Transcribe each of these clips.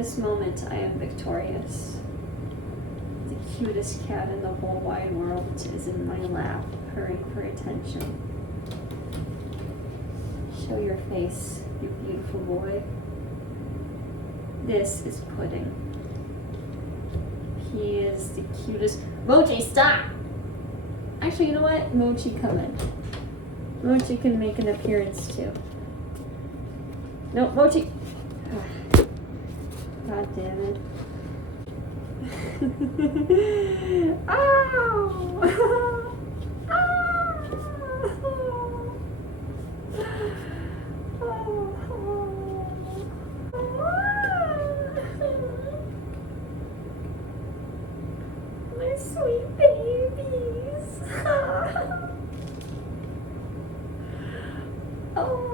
this moment, I am victorious. The cutest cat in the whole wide world is in my lap, hurrying for attention. Show your face, you beautiful boy. This is Pudding. He is the cutest. Mochi, stop! Actually, you know what? Mochi, come in. Mochi can make an appearance too. No, Mochi! God damn it. Ow! My sweet babies. Oh.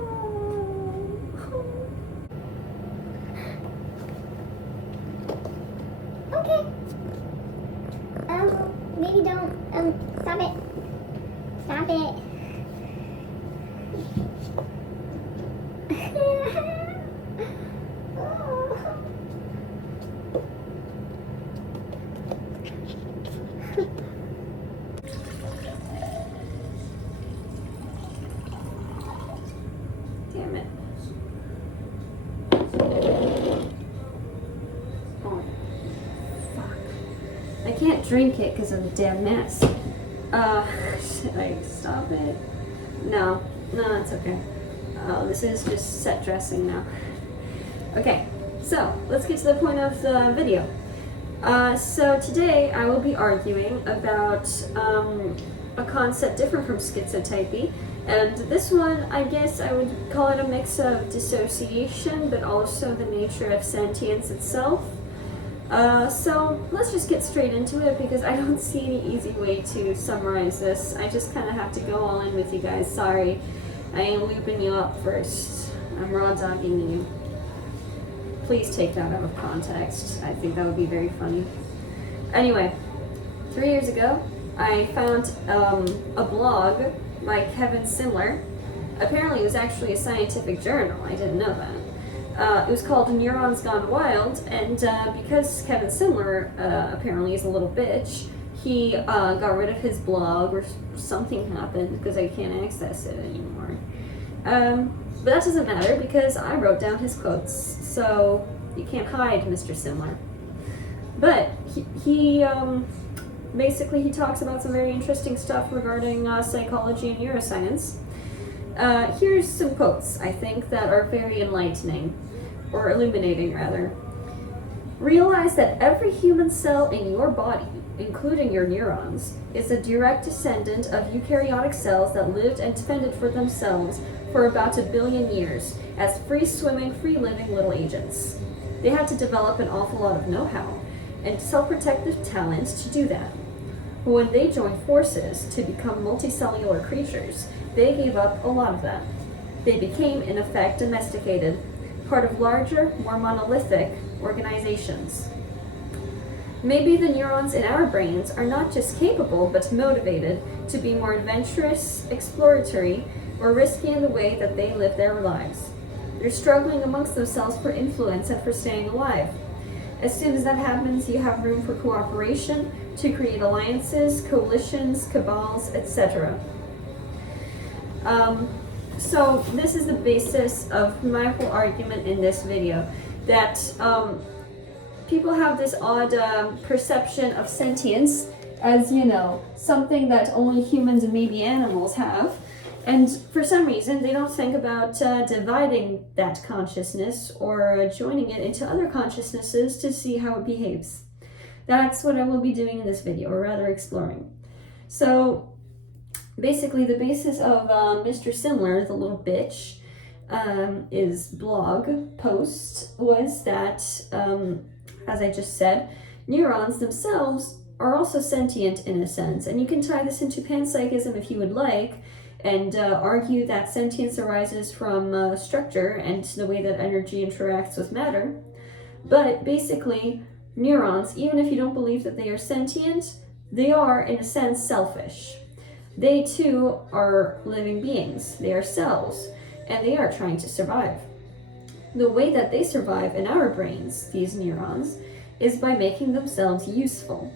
Okay. Maybe don't, stop it. Stop it. Damn it. Oh, fuck. I can't drink it because of the damn mess. Should I stop it? No, it's okay. This is just set dressing now. Okay, so let's get to the point of the video. So today I will be arguing about a concept different from schizotypy, and this one, I guess I would call it a mix of dissociation, but also the nature of sentience itself. So let's just get straight into it because I don't see any easy way to summarize this. I just kind of have to go all in with you guys. Sorry, I ain't looping you up first. I'm raw dogging you. Please take that out of context. I think that would be very funny. Anyway, 3 years ago, I found a blog by Kevin Simler. Apparently it was actually a scientific journal. I didn't know that. It was called Neurons Gone Wild, and because Kevin Simler apparently is a little bitch, he got rid of his blog, or something happened because I can't access it anymore. But that doesn't matter because I wrote down his quotes, so you can't hide Mr. Simler. But he basically he talks about some very interesting stuff regarding psychology and neuroscience. Here's some quotes I think that are very enlightening, or illuminating rather. Realize that every human cell in your body, including your neurons, is a direct descendant of eukaryotic cells that lived and fended for themselves for about 1 billion years as free-swimming, free-living little agents. They had to develop an awful lot of know-how and self-protective talents to do that. But when they joined forces to become multicellular creatures, they gave up a lot of that. They became, in effect, domesticated, part of larger, more monolithic organizations. Maybe the neurons in our brains are not just capable, but motivated to be more adventurous, exploratory, or risky in the way that they live their lives. They're struggling amongst themselves for influence and for staying alive. As soon as that happens, you have room for cooperation to create alliances, coalitions, cabals, etc. So this is the basis of my whole argument in this video, that people have this odd perception of sentience as, you know, something that only humans and maybe animals have. And for some reason, they don't think about dividing that consciousness or joining it into other consciousnesses to see how it behaves. That's what I will be doing in this video, or rather exploring. So basically, the basis of Mr. Simler, the little bitch, his blog post was that, as I just said, neurons themselves are also sentient in a sense. And you can tie this into panpsychism if you would like, and argue that sentience arises from structure and the way that energy interacts with matter. But basically, neurons, even if you don't believe that they are sentient, they are, in a sense, selfish. They too are living beings. They are cells, and they are trying to survive. The way that they survive in our brains, these neurons, is by making themselves useful.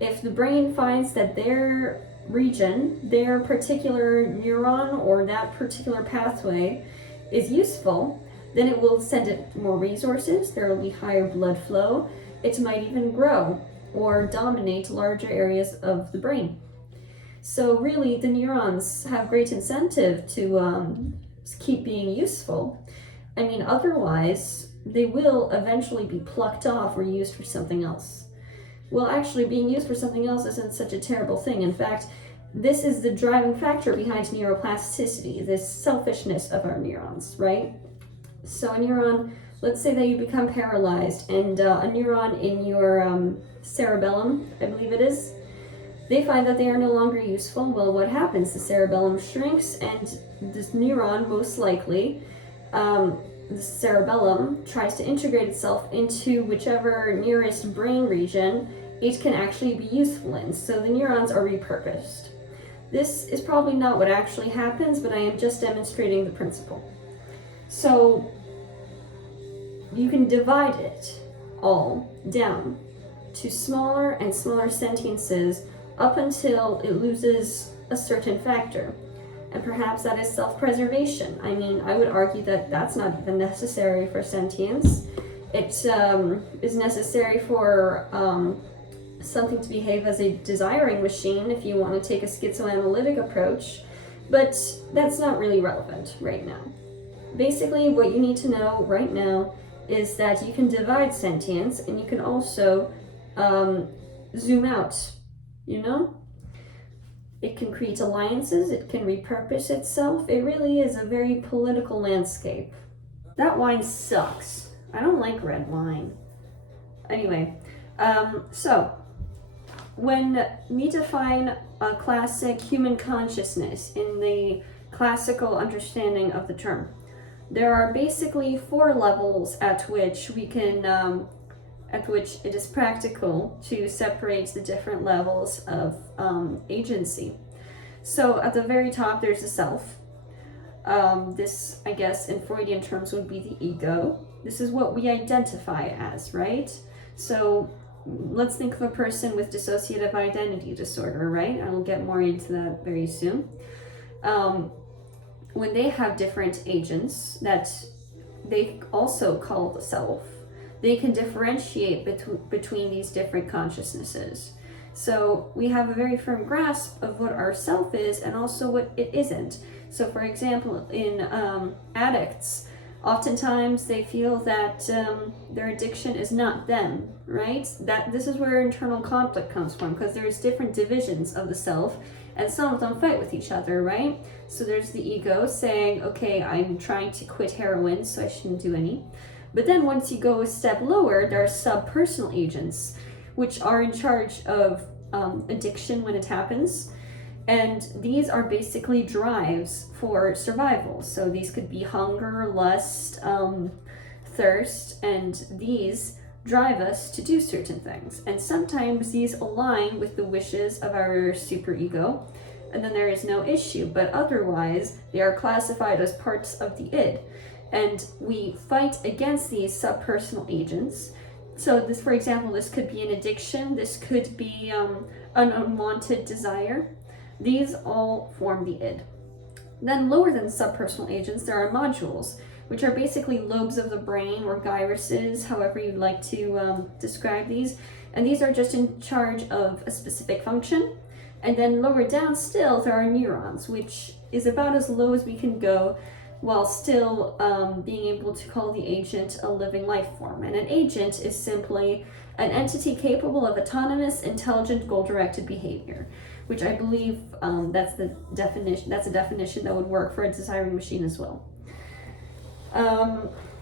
If the brain finds that their region, their particular neuron or that particular pathway is useful, then it will send it more resources, there will be higher blood flow, it might even grow or dominate larger areas of the brain. So really, the neurons have great incentive to keep being useful. I mean, otherwise, they will eventually be plucked off or used for something else. Well, actually, being used for something else isn't such a terrible thing. In fact, this is the driving factor behind neuroplasticity, this selfishness of our neurons, right? So a neuron, let's say that you become paralyzed, and a neuron in your cerebellum, I believe it is, they find that they are no longer useful. Well, what happens? The cerebellum shrinks, and this neuron, most likely, the cerebellum tries to integrate itself into whichever nearest brain region it can actually be useful in. So the neurons are repurposed. This is probably not what actually happens, but I am just demonstrating the principle. So you can divide it all down to smaller and smaller sentiences up until it loses a certain factor. And perhaps that is self-preservation. I mean, I would argue that that's not even necessary for sentience. It is necessary for something to behave as a desiring machine if you want to take a schizoanalytic approach, but that's not really relevant right now. Basically, what you need to know right now is that you can divide sentience, and you can also zoom out, you know? It can create alliances, it can repurpose itself. It really is a very political landscape. That wine sucks. I don't like red wine. Anyway, so when we define a classic human consciousness in the classical understanding of the term, there are basically 4 levels at which we can, at which it is practical to separate the different levels of agency. So at the very top, there's the self. This, I guess, in Freudian terms would be the ego. This is what we identify as, right? So let's think of a person with dissociative identity disorder, right? I will get more into that very soon. When they have different agents that they also call the self, they can differentiate between these different consciousnesses. So we have a very firm grasp of what our self is and also what it isn't. So for example, in addicts, oftentimes they feel that their addiction is not them, right? That this is where internal conflict comes from, because there's different divisions of the self, and some of them fight with each other, right? So there's the ego saying, okay, I'm trying to quit heroin, so I shouldn't do any. But then once you go a step lower, there are subpersonal agents, which are in charge of addiction when it happens. And these are basically drives for survival. So these could be hunger, lust, thirst, and these drive us to do certain things. And sometimes these align with the wishes of our superego, and then there is no issue. But otherwise, they are classified as parts of the id. And we fight against these subpersonal agents. So this, for example, this could be an addiction. This could be an unwanted desire. These all form the id. Then lower than subpersonal agents, there are modules, which are basically lobes of the brain or gyruses, however you'd like to describe these. And these are just in charge of a specific function. And then lower down still, there are neurons, which is about as low as we can go, while still being able to call the agent a living life form. And an agent is simply an entity capable of autonomous, intelligent, goal-directed behavior, which I believe that's the definition. That's a definition that would work for a desiring machine as well.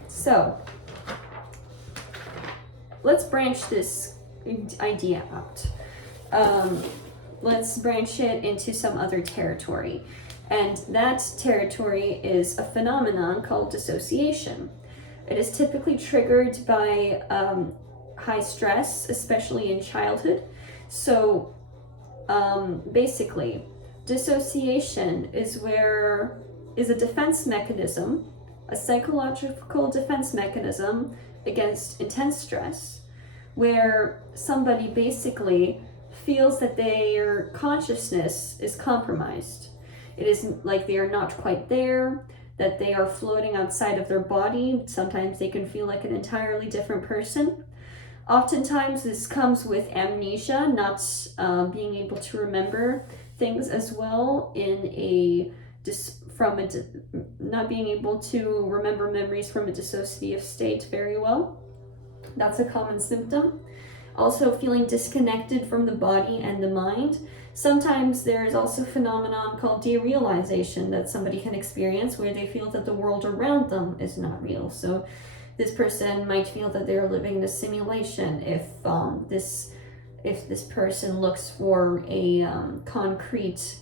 So let's branch this idea out. Let's branch it into some other territory. And that territory is a phenomenon called dissociation. It is typically triggered by high stress, especially in childhood. So basically, dissociation is a defense mechanism a psychological defense mechanism against intense stress, where somebody basically feels that their consciousness is compromised. It is like they are not quite there, that they are floating outside of their body. Sometimes they can feel like an entirely different person. Oftentimes this comes with amnesia, not being able to remember things as well, not being able to remember memories from a dissociative state very well. That's a common symptom. Also feeling disconnected from the body and the mind. Sometimes there's also a phenomenon called derealization that somebody can experience, where they feel that the world around them is not real. So this person might feel that they're living in a simulation if this person looks for a concrete,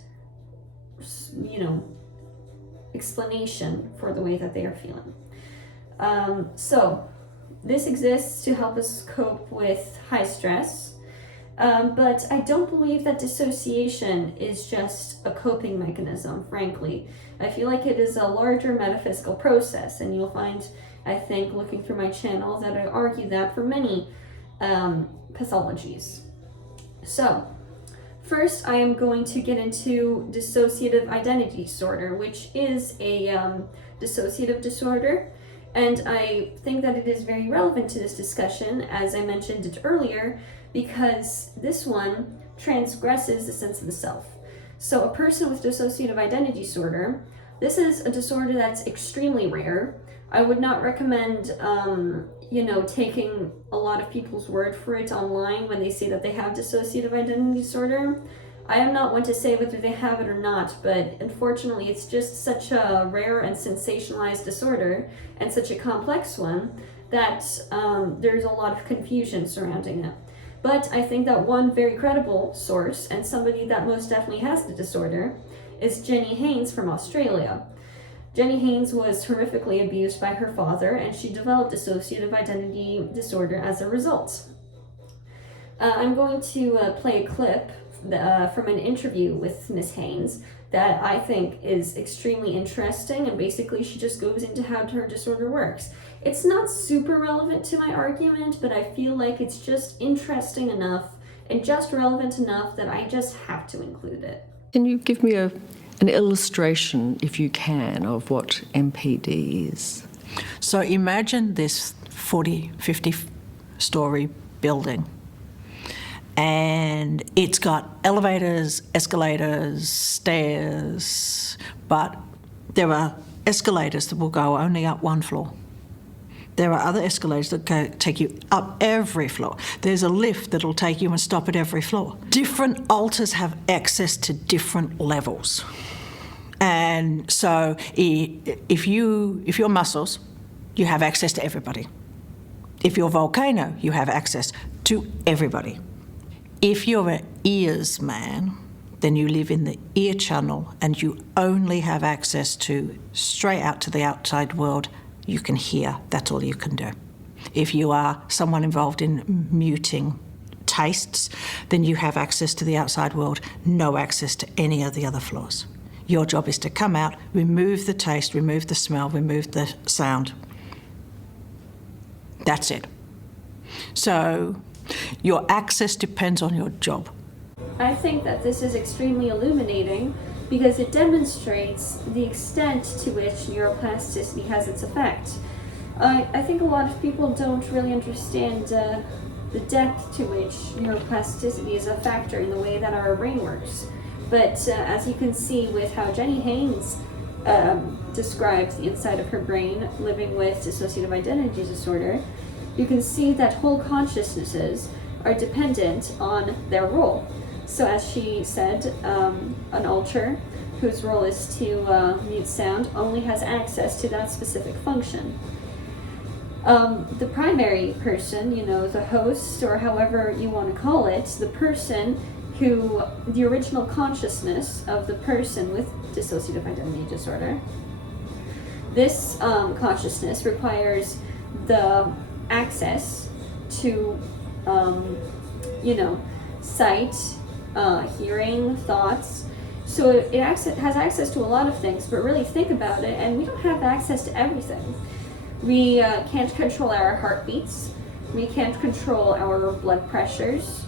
explanation for the way that they are feeling. So this exists to help us cope with high stress. But I don't believe that dissociation is just a coping mechanism, frankly. I feel like it is a larger metaphysical process, and you'll find, I think, looking through my channel, that I argue that for many pathologies. So, first I am going to get into dissociative identity disorder, which is a dissociative disorder. And I think that it is very relevant to this discussion, as I mentioned it earlier, because this one transgresses the sense of the self. So a person with dissociative identity disorder, this is a disorder that's extremely rare. I would not recommend, taking a lot of people's word for it online when they say that they have dissociative identity disorder. I am not one to say whether they have it or not, but unfortunately it's just such a rare and sensationalized disorder, and such a complex one, that there's a lot of confusion surrounding it. But I think that one very credible source, and somebody that most definitely has the disorder, is Jenny Haynes from Australia. Jenny Haynes was horrifically abused by her father, and she developed dissociative identity disorder as a result. I'm going to play a clip from an interview with Miss Haynes that I think is extremely interesting, and basically she just goes into how her disorder works. It's not super relevant to my argument, but I feel like it's just interesting enough and just relevant enough that I just have to include it. Can you give me an illustration, if you can, of what MPD is? So imagine this 40, 50-story building, and it's got elevators, escalators, stairs, but there are escalators that will go only up one floor. There are other escalators that take you up every floor. There's a lift that'll take you and stop at every floor. Different alters have access to different levels. And so if you're muscles, you have access to everybody. If you're volcano, you have access to everybody. If you're an ears man, then you live in the ear channel and you only have access to straight out to the outside world. You can hear, that's all you can do. If you are someone involved in muting tastes, then you have access to the outside world, no access to any of the other floors. Your job is to come out, remove the taste, remove the smell, remove the sound. That's it. So your access depends on your job. I think that this is extremely illuminating because it demonstrates the extent to which neuroplasticity has its effect. I think a lot of people don't really understand the depth to which neuroplasticity is a factor in the way that our brain works. But as you can see with how Jenny Haynes describes the inside of her brain living with dissociative identity disorder, you can see that whole consciousnesses are dependent on their role. So as she said, an alter whose role is to mute sound only has access to that specific function. The primary person, the host, or however you want to call it, the person who, the original consciousness of the person with dissociative identity disorder, this consciousness requires the access to, sight, hearing, thoughts, So it has access to a lot of things, but really think about it, and we don't have access to everything. We can't control our heartbeats. We can't control our blood pressures.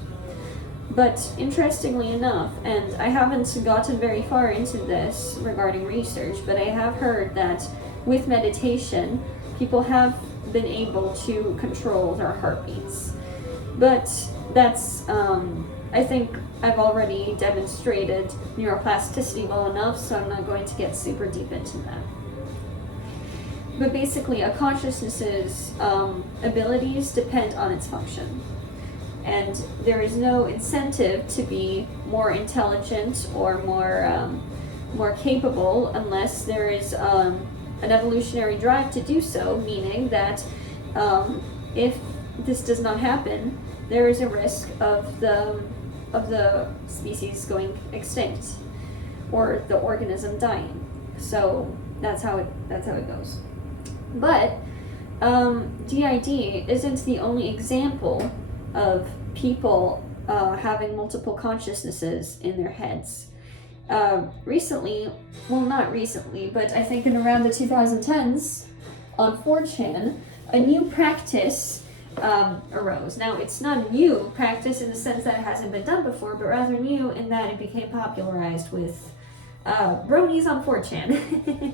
But interestingly enough, and I haven't gotten very far into this regarding research, but I have heard that with meditation, people have been able to control their heartbeats. But that's, I think I've already demonstrated neuroplasticity well enough, so I'm not going to get super deep into that. But basically, a consciousness's abilities depend on its function. And there is no incentive to be more intelligent or more capable unless there is an evolutionary drive to do so, meaning that if this does not happen, there is a risk of the species going extinct or the organism dying. So that's how it goes. But DID isn't the only example of people having multiple consciousnesses in their heads. Recently, well, not recently, but I think in around the 2010s, on 4chan, a new practice arose. Now, it's not a new practice in the sense that it hasn't been done before, but rather new in that it became popularized with bronies on 4chan.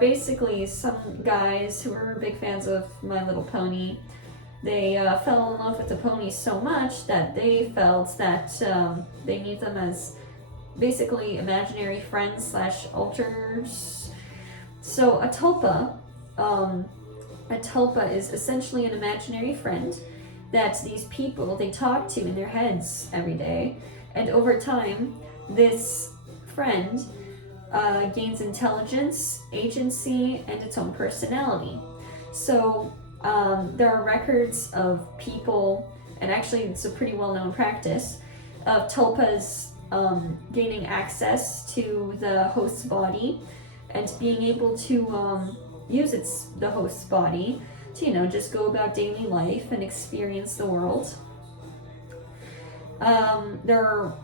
Basically, some guys who were big fans of My Little Pony, they fell in love with the ponies so much that they felt that they need them as basically imaginary friends / alters. So a tulpa is essentially an imaginary friend that these people, they talk to in their heads every day, and over time this friend gains intelligence, agency, and its own personality. So there are records of people, and actually it's a pretty well-known practice, of tulpas gaining access to the host's body and being able to use the host's body to, just go about daily life and experience the world. There are,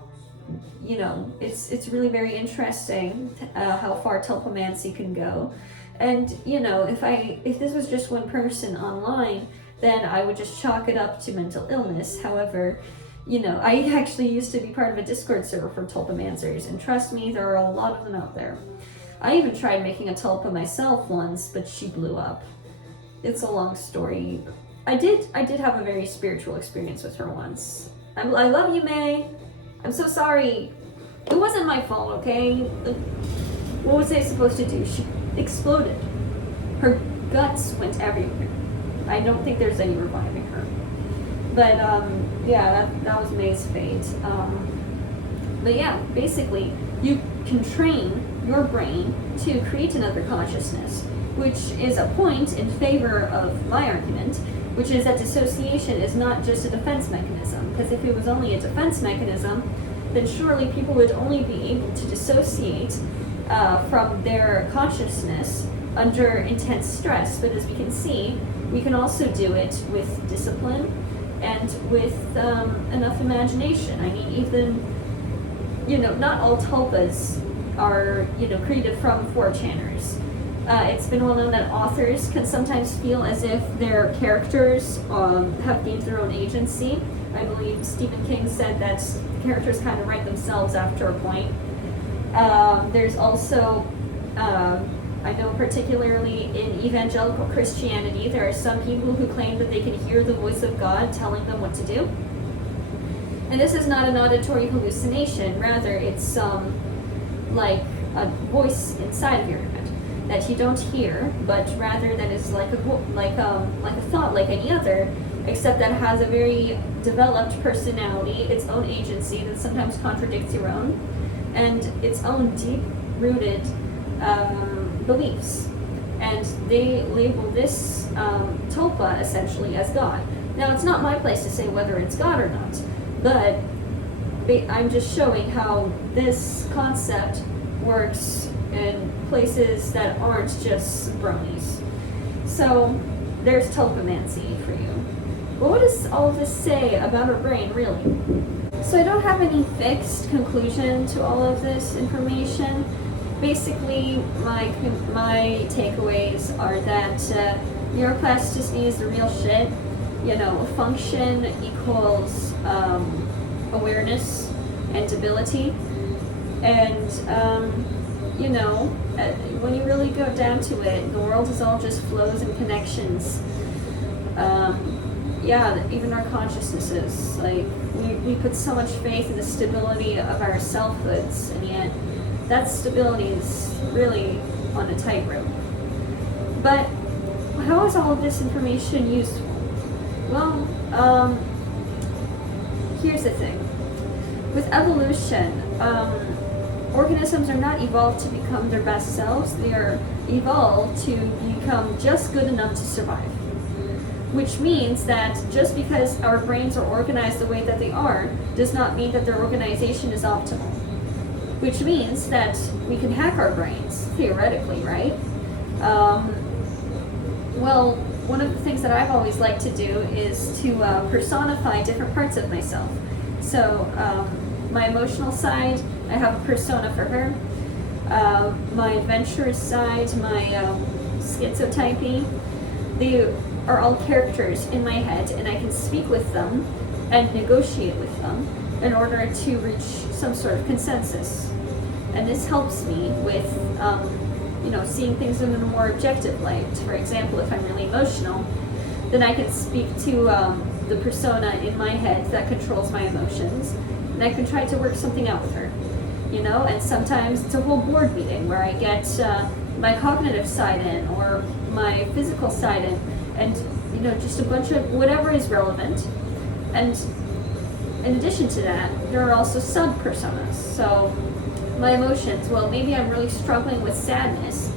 it's really very interesting how far tulpamancy can go. And, if this was just one person online, then I would just chalk it up to mental illness. However, I actually used to be part of a Discord server for tulpamancers, and trust me, there are a lot of them out there. I even tried making a tulpa myself once, but she blew up. It's a long story. I did have a very spiritual experience with her once. I love you, May. I'm so sorry. It wasn't my fault, okay? What was I supposed to do? She exploded. Her guts went everywhere. I don't think there's any reviving her. But yeah, that was May's fate. But yeah, basically, you can train your brain to create another consciousness, which is a point in favor of my argument, which is that dissociation is not just a defense mechanism. Because if it was only a defense mechanism, then surely people would only be able to dissociate from their consciousness under intense stress. But as we can see, we can also do it with discipline and with enough imagination. I mean, even, not all tulpas are, created from 4chaners. It's been well known that authors can sometimes feel as if their characters have gained their own agency. I believe Stephen King said that characters kind of write themselves after a point. There's also, I know particularly in evangelical Christianity, there are some people who claim that they can hear the voice of God telling them what to do. And this is not an auditory hallucination, rather it's like a voice inside of your head that you don't hear, but rather that is like a thought like any other, except that it has a very developed personality, its own agency that sometimes contradicts your own, and its own deep-rooted beliefs. And they label this tulpa essentially as God. Now, it's not my place to say whether it's God or not, but I'm just showing how this concept works in places that aren't just bronies. So there's tulpamancy for you. But what does all of this say about our brain, really? So I don't have any fixed conclusion to all of this information. Basically, my takeaways are that neuroplasticity is the real shit. You know, function equals awareness and ability. And, you know, when you really go down to it, the world is all just flows and connections. Yeah, even our consciousnesses. Like, we put so much faith in the stability of our selfhoods, and yet that stability is really on a tightrope. But how is all of this information useful? Well, here's the thing. With evolution, organisms are not evolved to become their best selves. They are evolved to become just good enough to survive. Which means that just because our brains are organized the way that they are, does not mean that their organization is optimal. Which means that we can hack our brains, theoretically, right? Well, one of the things that I've always liked to do is to personify different parts of myself. So, my emotional side, I have a persona for her. My adventurous side, my schizotypy, they are all characters in my head, and I can speak with them and negotiate with them in order to reach some sort of consensus. And this helps me with, you know, seeing things in a more objective light. For example, if I'm really emotional, then I can speak to the persona in my head that controls my emotions, and I can try to work something out with her, you know. And sometimes it's a whole board meeting where I get my cognitive side in or my physical side in, and, you know, just a bunch of whatever is relevant. And in addition to that, there are also sub-personas. So my emotions, well, maybe I'm really struggling with sadness.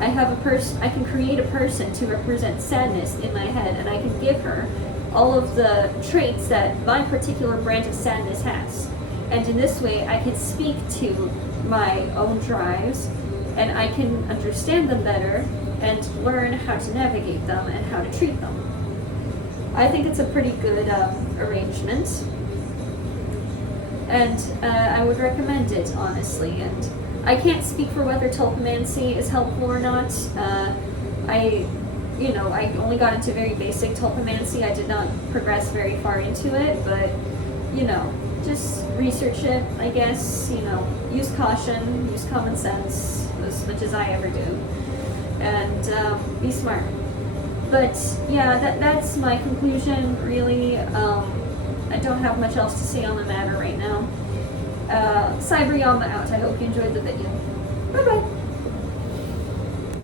I can create a person to represent sadness in my head, and I can give her all of the traits that my particular brand of sadness has. And in this way, I can speak to my own drives, and I can understand them better and learn how to navigate them and how to treat them. I think it's a pretty good arrangement, and I would recommend it, honestly. And I can't speak for whether tulpamancy is helpful or not. I only got into very basic tulpamancy. I did not progress very far into it, but, you know, just research it, I guess. You know, use caution, use common sense, as much as I ever do, and be smart. But yeah, that's my conclusion, really. I don't have much else to say on the matter right now. Cyber Yama out. I hope you enjoyed the video. Bye bye.